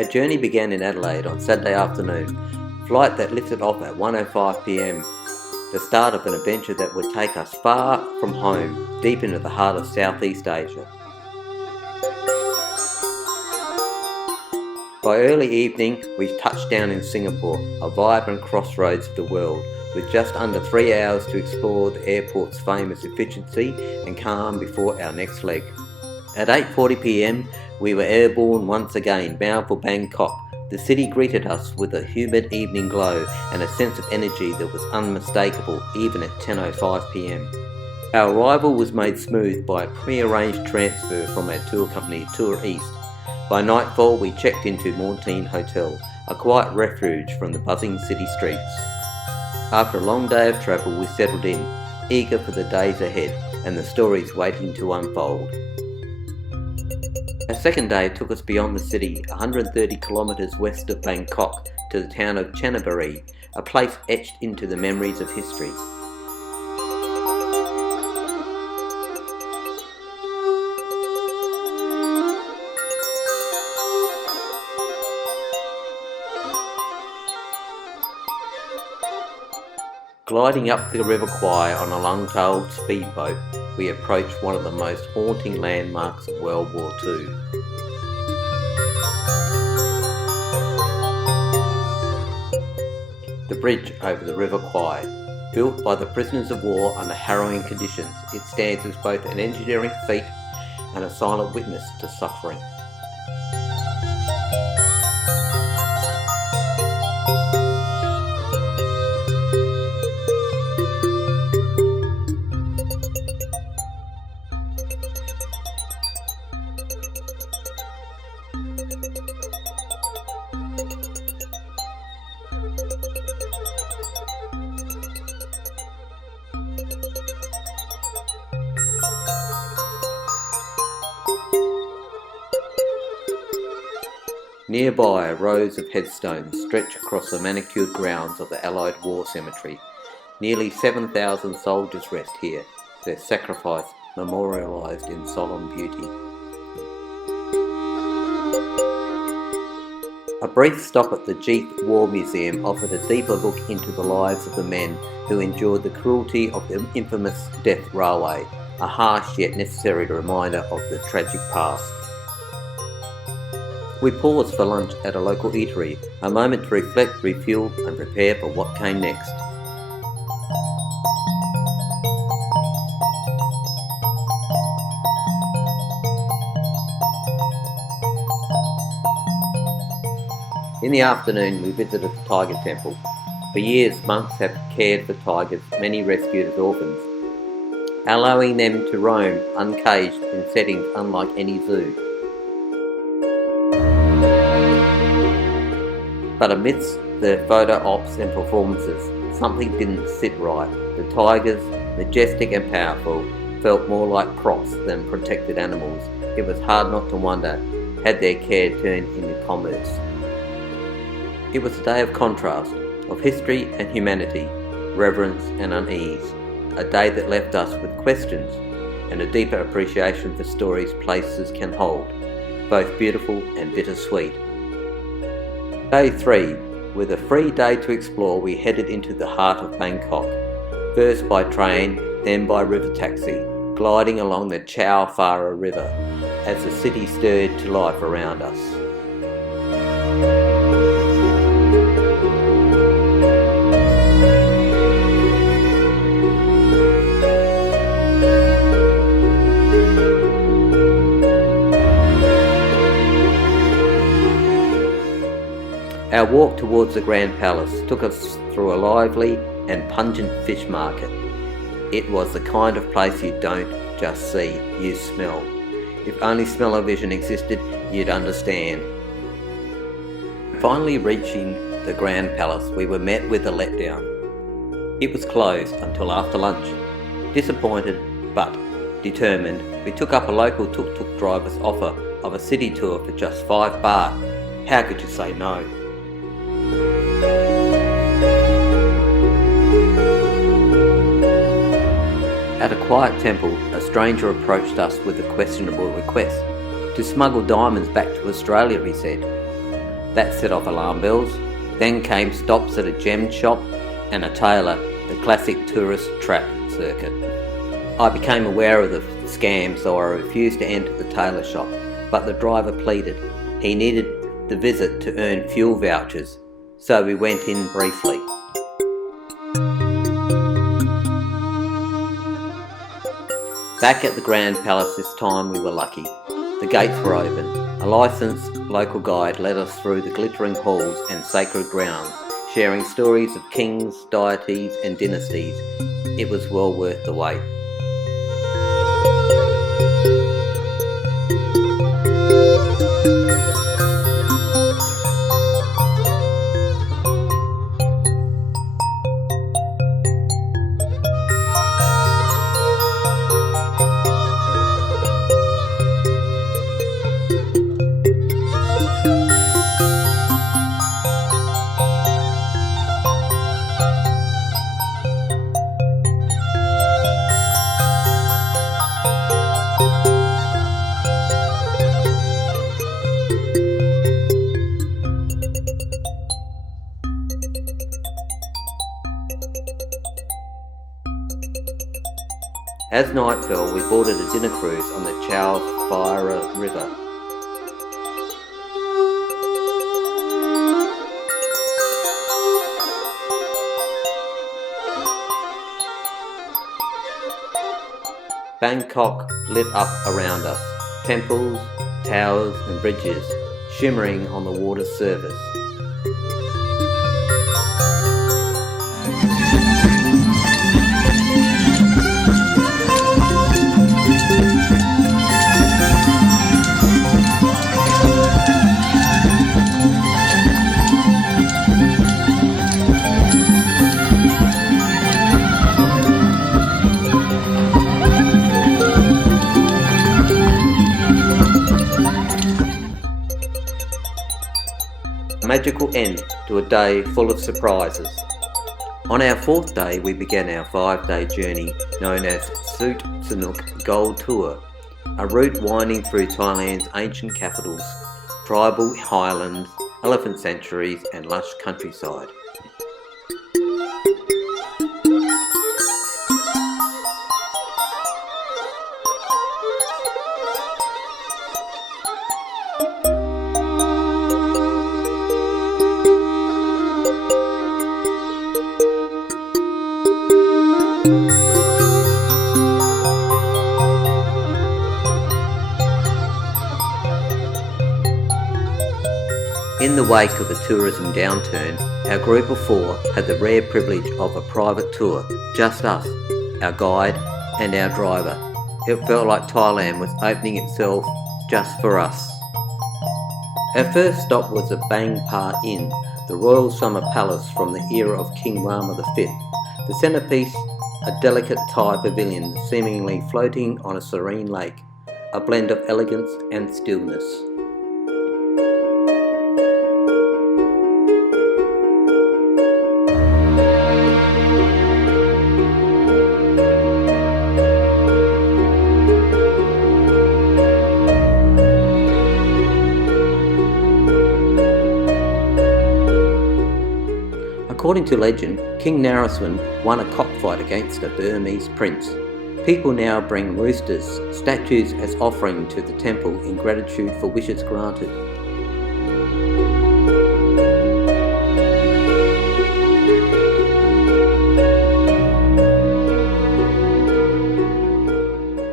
Our journey began in Adelaide on Saturday afternoon, a flight that lifted off at 1:05 p.m, the start of an adventure that would take us far from home, deep into the heart of Southeast Asia. By early evening, we touched down in Singapore, a vibrant crossroads of the world, with just under 3 hours to explore the airport's famous efficiency and calm before our next leg. At 8:40 p.m, we were airborne once again, bound for Bangkok. The city greeted us with a humid evening glow and a sense of energy that was unmistakable even at 10:05 p.m. Our arrival was made smooth by a pre-arranged transfer from our tour company, Tour East. By nightfall, we checked into Merlin Hotel, a quiet refuge from the buzzing city streets. After a long day of travel, we settled in, eager for the days ahead and the stories waiting to unfold. Our second day took us beyond the city, 130 kilometres west of Bangkok, to the town of Chang Mai, a place etched into the memories of history. Gliding up the River Kwai on a long-tailed speedboat, we approached one of the most haunting landmarks of World War II. The bridge over the River Kwai. Built by the prisoners of war under harrowing conditions, it stands as both an engineering feat and a silent witness to suffering. Nearby, rows of headstones stretch across the manicured grounds of the Allied War Cemetery. Nearly 7,000 soldiers rest here, their sacrifice memorialised in solemn beauty. A brief stop at the Jeeth War Museum offered a deeper look into the lives of the men who endured the cruelty of the infamous Death Railway, a harsh yet necessary reminder of the tragic past. We paused for lunch at a local eatery, a moment to reflect, refuel and prepare for what came next. In the afternoon, we visited the Tiger Temple. For years, monks have cared for tigers, many rescued as orphans, allowing them to roam uncaged in settings unlike any zoo. But amidst the photo ops and performances, something didn't sit right. The tigers, majestic and powerful, felt more like props than protected animals. It was hard not to wonder, had their care turned into commerce? It was a day of contrast, of history and humanity, reverence and unease. A day that left us with questions and a deeper appreciation for stories places can hold, both beautiful and bittersweet. Day 3. With a free day to explore, we headed into the heart of Bangkok, first by train, then by river taxi, gliding along the Chao Phraya River as the city stirred to life around us. Our walk towards the Grand Palace took us through a lively and pungent fish market. It was the kind of place you don't just see, you smell. If only smell-o-vision existed, you'd understand. Finally reaching the Grand Palace, we were met with a letdown. It was closed until after lunch. Disappointed, but determined, we took up a local tuk-tuk driver's offer of a city tour for just 5 baht. How could you say no? At a quiet temple, a stranger approached us with a questionable request. To smuggle diamonds back to Australia, he said. That set off alarm bells. Then came stops at a gem shop and a tailor, the classic tourist trap circuit. I became aware of the scam, so I refused to enter the tailor shop, but the driver pleaded. He needed the visit to earn fuel vouchers, so we went in briefly. Back at the Grand Palace this time we were lucky. The gates were open. A licensed local guide led us through the glittering halls and sacred grounds, sharing stories of kings, deities and dynasties. It was well worth the wait. As night fell, we boarded a dinner cruise on the Chao Phraya River. Bangkok lit up around us, temples, towers and bridges shimmering on the water's surface. A magical end to a day full of surprises. On our fourth day we began our 5-day journey known as Soot Sanuk Gold Tour, a route winding through Thailand's ancient capitals, tribal highlands, elephant sanctuaries and lush countryside. In the wake of the tourism downturn, our group of 4 had the rare privilege of a private tour, just us, our guide and our driver. It felt like Thailand was opening itself just for us. Our first stop was the Bang Pa Inn, the royal summer palace from the era of King Rama V. The centrepiece, a delicate Thai pavilion seemingly floating on a serene lake, a blend of elegance and stillness. According to legend, King Naraswan won a cockfight against a Burmese prince. People now bring roosters, statues as offering to the temple in gratitude for wishes granted.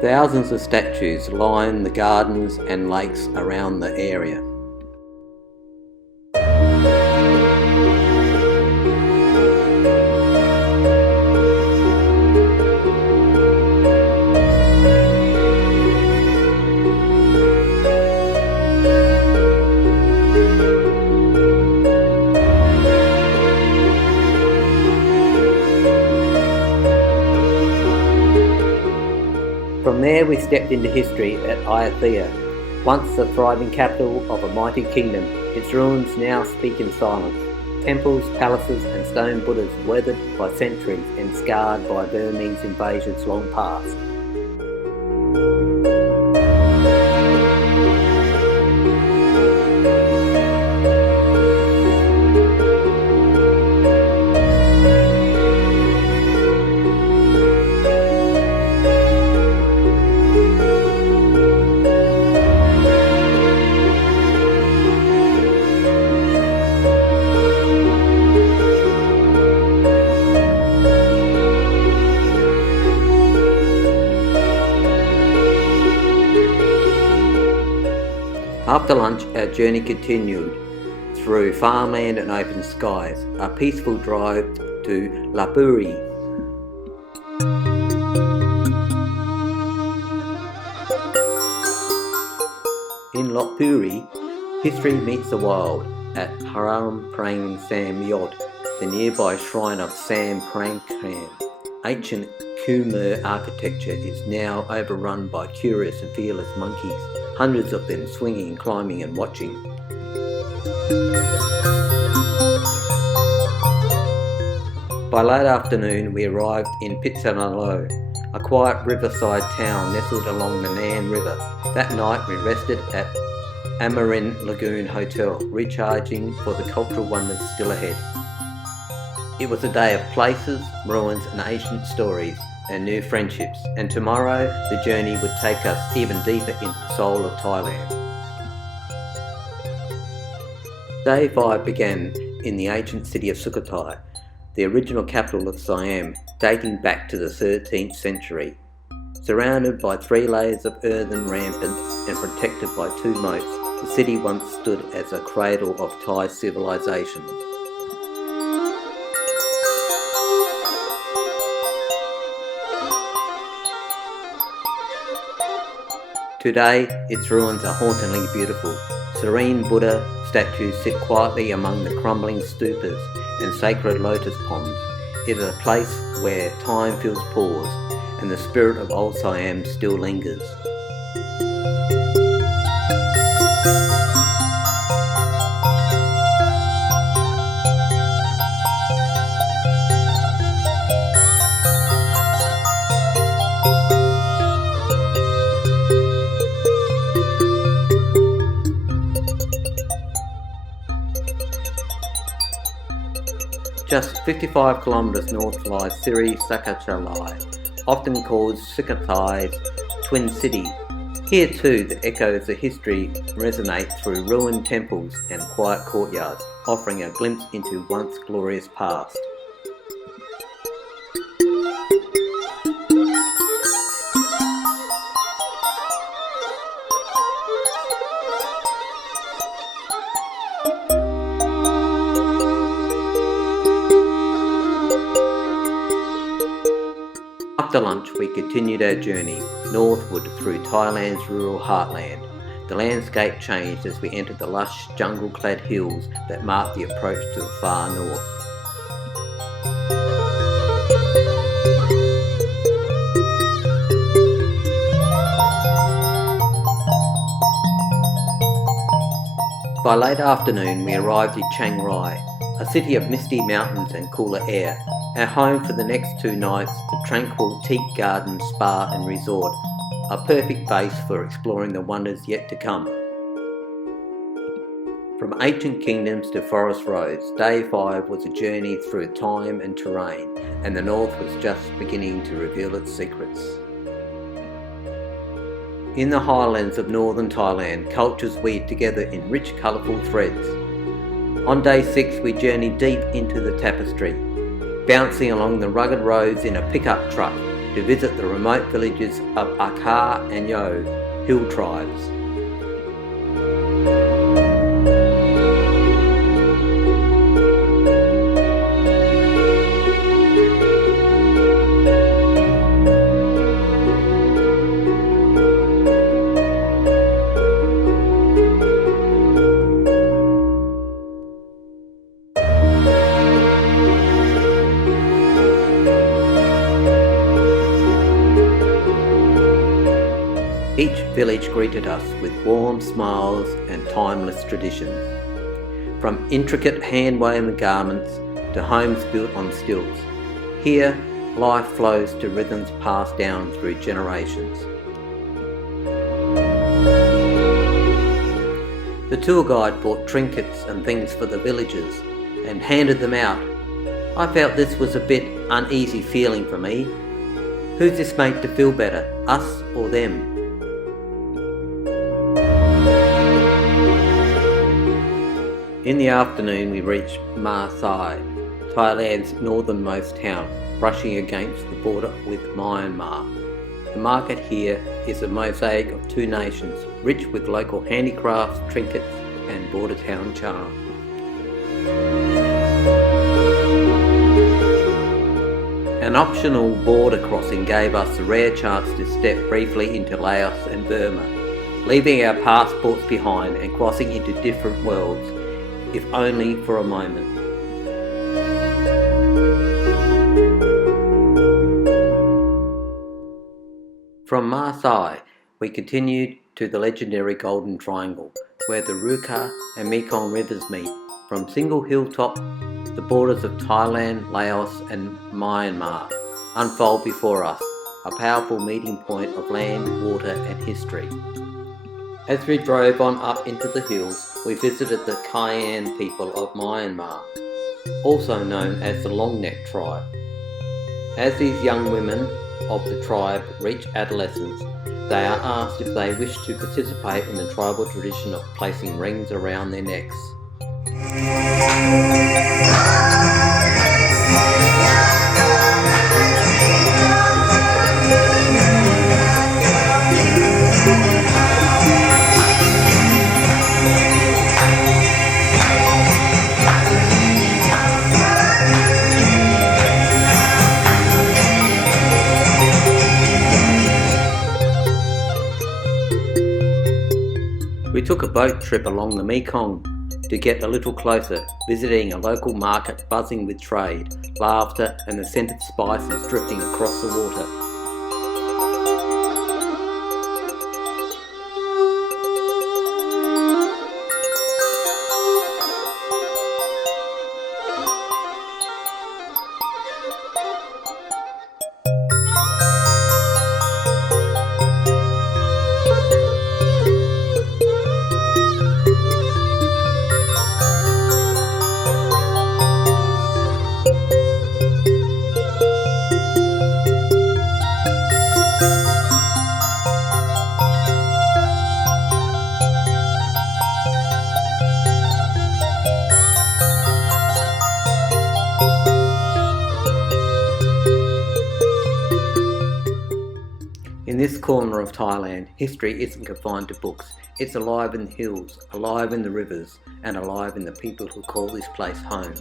Thousands of statues line the gardens and lakes around the area. From there we stepped into history at Ayutthaya, once the thriving capital of a mighty kingdom. Its ruins now speak in silence. Temples, palaces and stone Buddhas weathered by centuries and scarred by Burmese invasions long past. After lunch, our journey continued through farmland and open skies, a peaceful drive to Lapuri. In Lapuri, history meets the wild at Haram Prang Sam Yod, the nearby shrine of Sam Prangkram. Ancient Khmer architecture is now overrun by curious and fearless monkeys, hundreds of them swinging, climbing and watching. By late afternoon we arrived in Pitsanalo, a quiet riverside town nestled along the Nan River. That night we rested at Amarin Lagoon Hotel, recharging for the cultural wonders still ahead. It was a day of places, ruins and ancient stories and new friendships, and tomorrow the journey would take us even deeper into the soul of Thailand. Day 5 began in the ancient city of Sukhothai, the original capital of Siam, dating back to the 13th century. Surrounded by 3 layers of earthen ramparts and protected by 2 moats, the city once stood as a cradle of Thai civilization. Today, its ruins are hauntingly beautiful. Serene Buddha statues sit quietly among the crumbling stupas and sacred lotus ponds. It is a place where time feels paused and the spirit of old Siam still lingers. Just 55 kilometres north lies Sri Sakachalai, often called Sukhothai's twin city. Here too the echoes of history resonate through ruined temples and quiet courtyards, offering a glimpse into once glorious past. After lunch, we continued our journey northward through Thailand's rural heartland. The landscape changed as we entered the lush, jungle-clad hills that marked the approach to the far north. By late afternoon, we arrived in Chang Rai, a city of misty mountains and cooler air. Our home for the next 2 nights, the tranquil teak garden, spa and resort, a perfect base for exploring the wonders yet to come. From ancient kingdoms to forest roads, day 5 was a journey through time and terrain, and the north was just beginning to reveal its secrets. In the highlands of northern Thailand, cultures weave together in rich, colourful threads. On day 6 we journeyed deep into the tapestry, bouncing along the rugged roads in a pickup truck to visit the remote villages of Akar and Yo, hill tribes. Each village greeted us with warm smiles and timeless traditions. From intricate hand-woven garments to homes built on stilts, here life flows to rhythms passed down through generations. The tour guide bought trinkets and things for the villagers and handed them out. I felt this was a bit uneasy feeling for me. Who's this made to feel better, us or them? In the afternoon we reached Ma Sai, Thailand's northernmost town, brushing against the border with Myanmar. The market here is a mosaic of two nations, rich with local handicrafts, trinkets and border town charm. An optional border crossing gave us the rare chance to step briefly into Laos and Burma, leaving our passports behind and crossing into different worlds, if only for a moment. From Maasai, we continued to the legendary Golden Triangle, where the Ruka and Mekong rivers meet. From single hilltop, the borders of Thailand, Laos and Myanmar unfold before us, a powerful meeting point of land, water and history. As we drove on up into the hills, we visited the Kayan people of Myanmar, also known as the Long Neck tribe. As these young women of the tribe reach adolescence, they are asked if they wish to participate in the tribal tradition of placing rings around their necks. We took a boat trip along the Mekong to get a little closer, visiting a local market buzzing with trade, laughter and the scent of spices drifting across the water. In this corner of Thailand, history isn't confined to books. It's alive in the hills, alive in the rivers, and alive in the people who call this place home.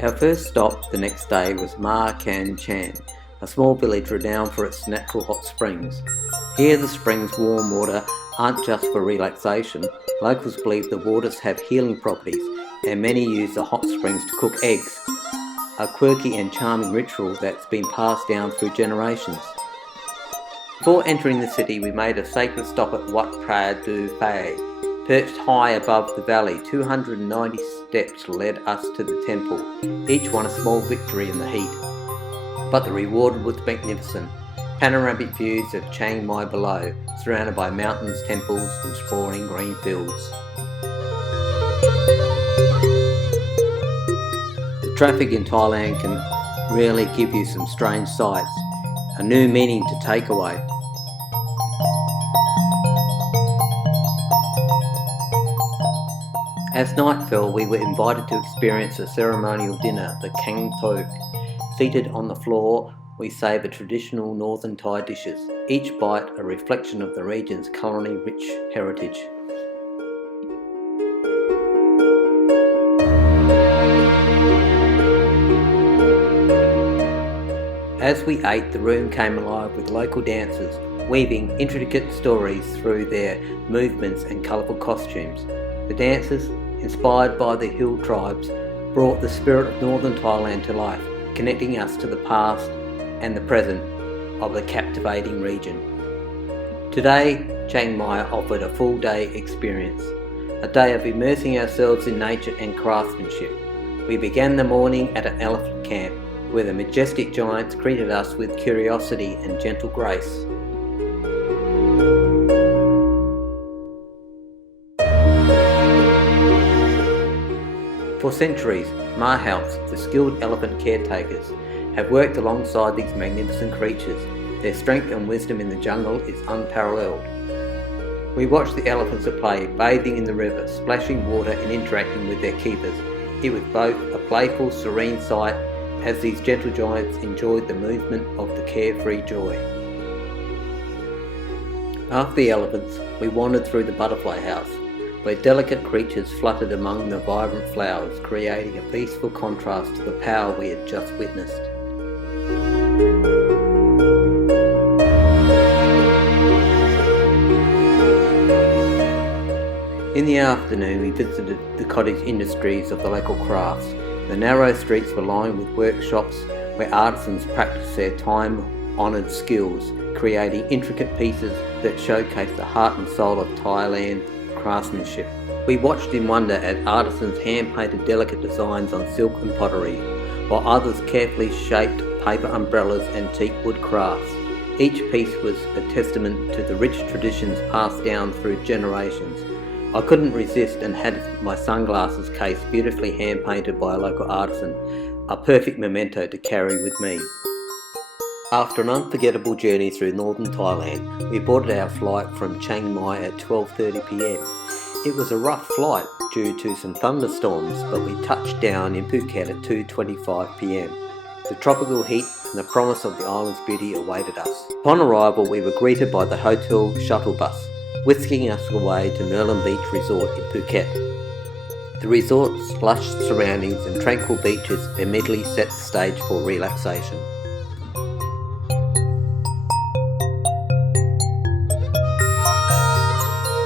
Our first stop the next day was Ma Kan Chan, a small village renowned for its natural hot springs. Here the springs' warm water aren't just for relaxation. Locals believe the waters have healing properties, and many use the hot springs to cook eggs, a quirky and charming ritual that's been passed down through generations. Before entering the city, we made a sacred stop at Wat Phra Du Phai. Perched high above the valley, 290 steps led us to the temple, each one a small victory in the heat. But the reward was magnificent. Panoramic views of Chang Mai below, surrounded by mountains, temples and sprawling green fields. The traffic in Thailand can really give you some strange sights, a new meaning to take away. As night fell, we were invited to experience a ceremonial dinner, the Kang Tok. Seated on the floor, we savoured traditional northern Thai dishes, each bite a reflection of the region's culinary rich heritage. As we ate, the room came alive with local dancers, weaving intricate stories through their movements and colourful costumes. The dancers, inspired by the hill tribes, brought the spirit of northern Thailand to life, connecting us to the past and the present of the captivating region. Today, Chang Mai offered a full-day experience, a day of immersing ourselves in nature and craftsmanship. We began the morning at an elephant camp, where the majestic giants greeted us with curiosity and gentle grace. For centuries, Mahouts, the skilled elephant caretakers, have worked alongside these magnificent creatures. Their strength and wisdom in the jungle is unparalleled. We watched the elephants at play, bathing in the river, splashing water and interacting with their keepers. It was both a playful, serene sight as these gentle giants enjoyed the movement of the carefree joy. After the elephants, we wandered through the butterfly house, where delicate creatures fluttered among the vibrant flowers, creating a peaceful contrast to the power we had just witnessed. In the afternoon, we visited the cottage industries of the local crafts. The narrow streets were lined with workshops where artisans practiced their time-honoured skills, creating intricate pieces that showcase the heart and soul of Thailand craftsmanship. We watched in wonder at artisans hand-painted delicate designs on silk and pottery, while others carefully shaped paper umbrellas and teak wood crafts. Each piece was a testament to the rich traditions passed down through generations. I couldn't resist and had my sunglasses case beautifully hand-painted by a local artisan, a perfect memento to carry with me. After an unforgettable journey through northern Thailand, we boarded our flight from Chang Mai at 12:30 p.m. It was a rough flight due to some thunderstorms, but we touched down in Phuket at 2:25 p.m. The tropical heat and the promise of the island's beauty awaited us. Upon arrival, we were greeted by the hotel shuttle bus, whisking us away to Merlin Beach Resort in Phuket. The resort's lush surroundings and tranquil beaches immediately set the stage for relaxation.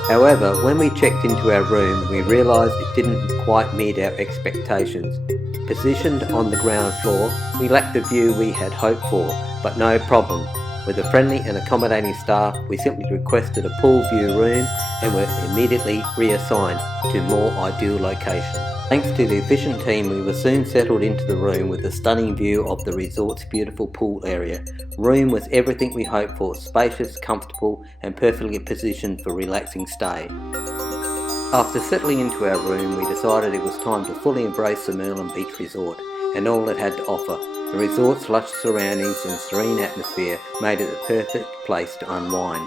However, when we checked into our room, we realised it didn't quite meet our expectations. Positioned on the ground floor, we lacked the view we had hoped for, but no problem. With a friendly and accommodating staff, we simply requested a pool view room and were immediately reassigned to a more ideal location. Thanks to the efficient team, we were soon settled into the room with a stunning view of the resort's beautiful pool area. The room was everything we hoped for, spacious, comfortable and perfectly positioned for relaxing stay. After settling into our room, we decided it was time to fully embrace the Merlin Beach Resort and all it had to offer. The resort's lush surroundings and serene atmosphere made it the perfect place to unwind.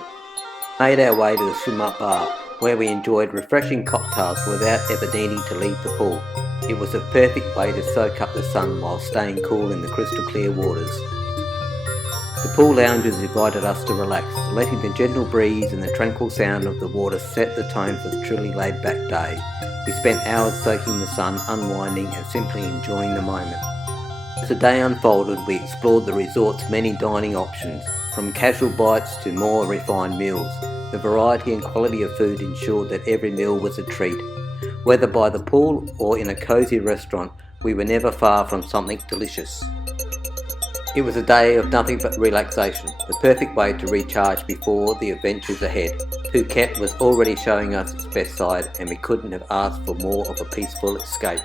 We made our way to the swim-up bar, where we enjoyed refreshing cocktails without ever needing to leave the pool. It was a perfect way to soak up the sun while staying cool in the crystal clear waters. The pool loungers invited us to relax, letting the gentle breeze and the tranquil sound of the water set the tone for the truly laid-back day. We spent hours soaking the sun, unwinding and simply enjoying the moment. As the day unfolded, we explored the resort's many dining options, from casual bites to more refined meals. The variety and quality of food ensured that every meal was a treat. Whether by the pool or in a cosy restaurant, we were never far from something delicious. It was a day of nothing but relaxation, the perfect way to recharge before the adventures ahead. Phuket was already showing us its best side, and we couldn't have asked for more of a peaceful escape.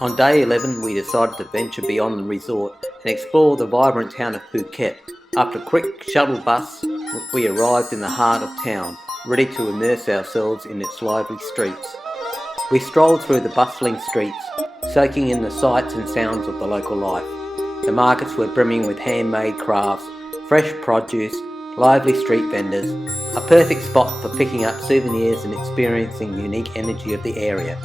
On day 11, we decided to venture beyond the resort and explore the vibrant town of Phuket. After a quick shuttle bus, we arrived in the heart of town, ready to immerse ourselves in its lively streets. We strolled through the bustling streets, soaking in the sights and sounds of the local life. The markets were brimming with handmade crafts, fresh produce, lively street vendors, a perfect spot for picking up souvenirs and experiencing the unique energy of the area.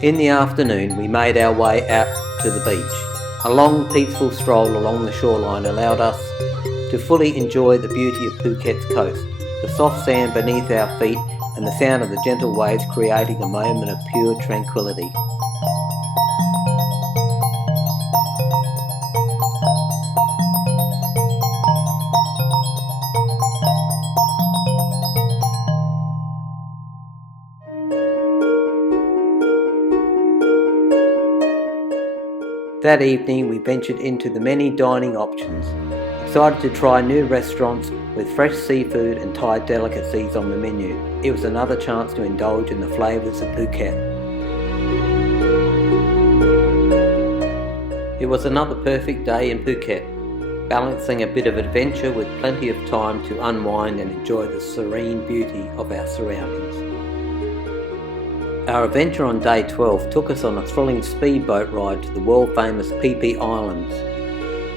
In the afternoon, we made our way out to the beach. A long, peaceful stroll along the shoreline allowed us to fully enjoy the beauty of Phuket's coast, the soft sand beneath our feet and the sound of the gentle waves creating a moment of pure tranquility. That evening we ventured into the many dining options, excited to try new restaurants with fresh seafood and Thai delicacies on the menu. It was another chance to indulge in the flavours of Phuket. It was another perfect day in Phuket, balancing a bit of adventure with plenty of time to unwind and enjoy the serene beauty of our surroundings. Our adventure on day 12 took us on a thrilling speedboat ride to the world-famous Phi Islands.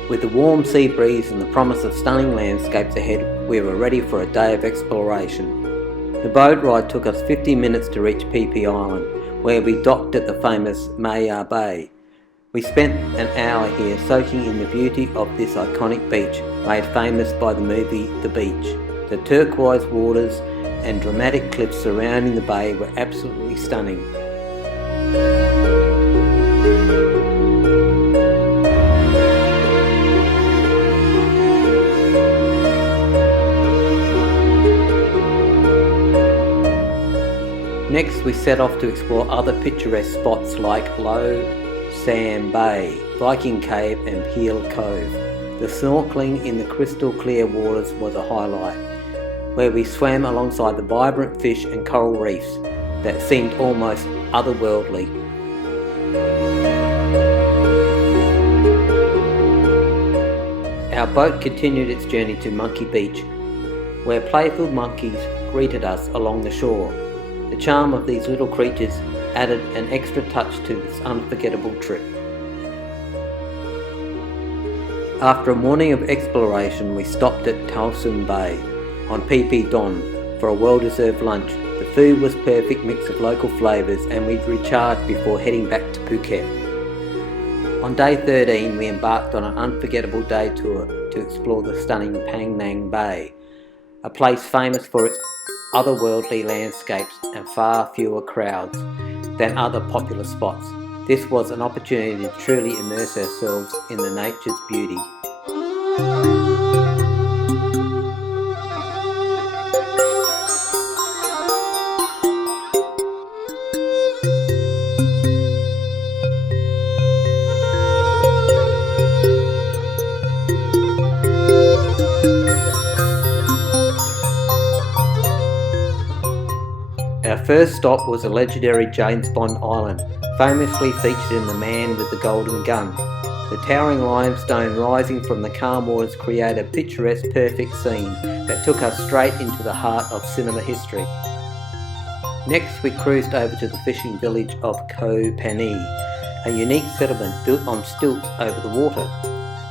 With the warm sea breeze and the promise of stunning landscapes ahead, we were ready for a day of exploration. The boat ride took us 50 minutes to reach Phi Island, where we docked at the famous Maya Bay. We spent an hour here soaking in the beauty of this iconic beach, made famous by the movie The Beach. The turquoise waters and dramatic cliffs surrounding the bay were absolutely stunning. Next we set off to explore other picturesque spots like Low Sam Bay, Viking Cave and Peel Cove. The snorkeling in the crystal clear waters was a highlight, where we swam alongside the vibrant fish and coral reefs that seemed almost otherworldly. Our boat continued its journey to Monkey Beach, where playful monkeys greeted us along the shore. The charm of these little creatures added an extra touch to this unforgettable trip. After a morning of exploration, we stopped at Towson Bay on PP Don for a well-deserved lunch. The food was a perfect mix of local flavours and we recharged before heading back to Phuket. On day 13, we embarked on an unforgettable day tour to explore the stunning Phang Mang Bay, a place famous for its otherworldly landscapes and far fewer crowds than other popular spots. This was an opportunity to truly immerse ourselves in the nature's beauty. Our first stop was a legendary James Bond island, famously featured in The Man with the Golden Gun. The towering limestone rising from the calm waters created a picturesque perfect scene that took us straight into the heart of cinema history. Next we cruised over to the fishing village of Koh Pani, a unique settlement built on stilts over the water.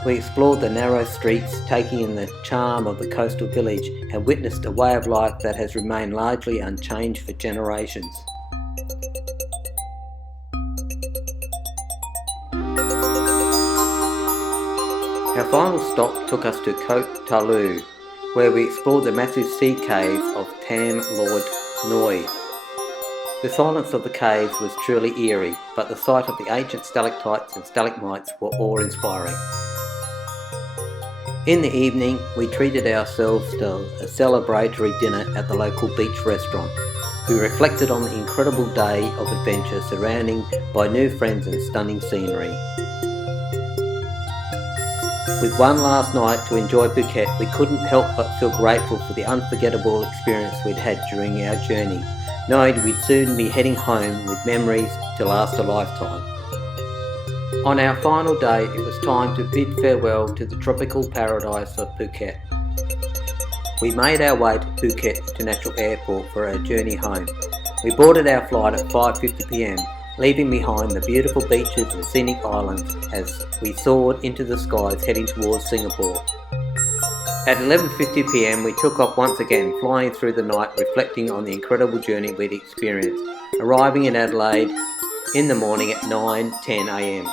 We explored the narrow streets, taking in the charm of the coastal village and witnessed a way of life that has remained largely unchanged for generations. Our final stop took us to Koh Talu, where we explored the massive sea cave of Tam Lord Noi. The silence of the caves was truly eerie, but the sight of the ancient stalactites and stalagmites were awe-inspiring. In the evening, we treated ourselves to a celebratory dinner at the local beach restaurant. We reflected on the incredible day of adventure surrounding by new friends and stunning scenery. With one last night to enjoy Phuket, we couldn't help but feel grateful for the unforgettable experience we'd had during our journey, knowing we'd soon be heading home with memories to last a lifetime. On our final day, it was time to bid farewell to the tropical paradise of Phuket. We made our way to Phuket International Airport for our journey home. We boarded our flight at 5:50 p.m, leaving behind the beautiful beaches and scenic islands as we soared into the skies heading towards Singapore. At 11:50 p.m, we took off once again, flying through the night, reflecting on the incredible journey we'd experienced, arriving in Adelaide in the morning at 9:10 a.m.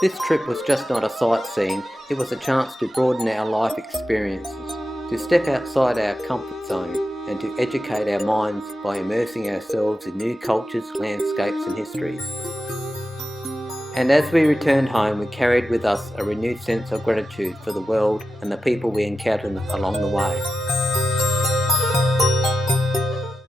This trip was just not a sightseeing, it was a chance to broaden our life experiences, to step outside our comfort zone and to educate our minds by immersing ourselves in new cultures, landscapes and histories. And as we returned home, we carried with us a renewed sense of gratitude for the world and the people we encountered along the way.